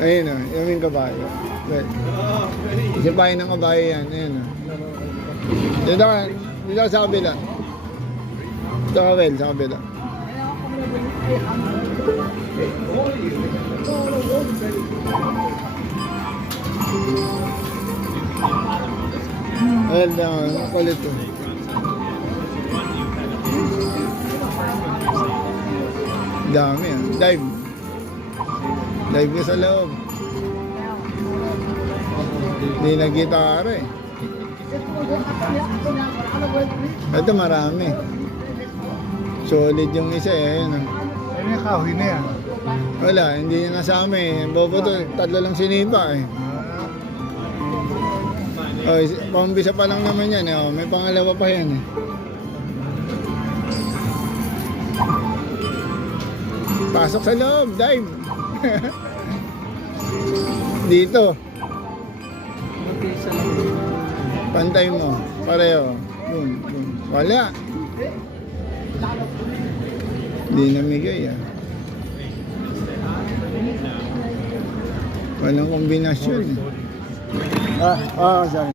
Ayun o, yung kabayo. Well, sipahin ng kabayo yan. Ayun o. Dito ka sa kabila. Dito ka, Wel, sa kabila. Ayun na, kulit o. Dami ah. Dive. Dive ka sa loob. Hindi nag-gitara eh. Ito marami. Solid yung isa eh. Ayun, Ayun yung kahoy na yan. wala, hindi niya nasama eh. Bobo to, tatlo lang sinipa eh. Oh, pambisa pa lang naman yan eh. Oh, may pangalawa pa yan eh. Pasok sa loob, dive. Dito. Pantay mo, pareho. Boom, boom. Wala. Hindi namigay ah. Walang kombinasyon eh. Sorry.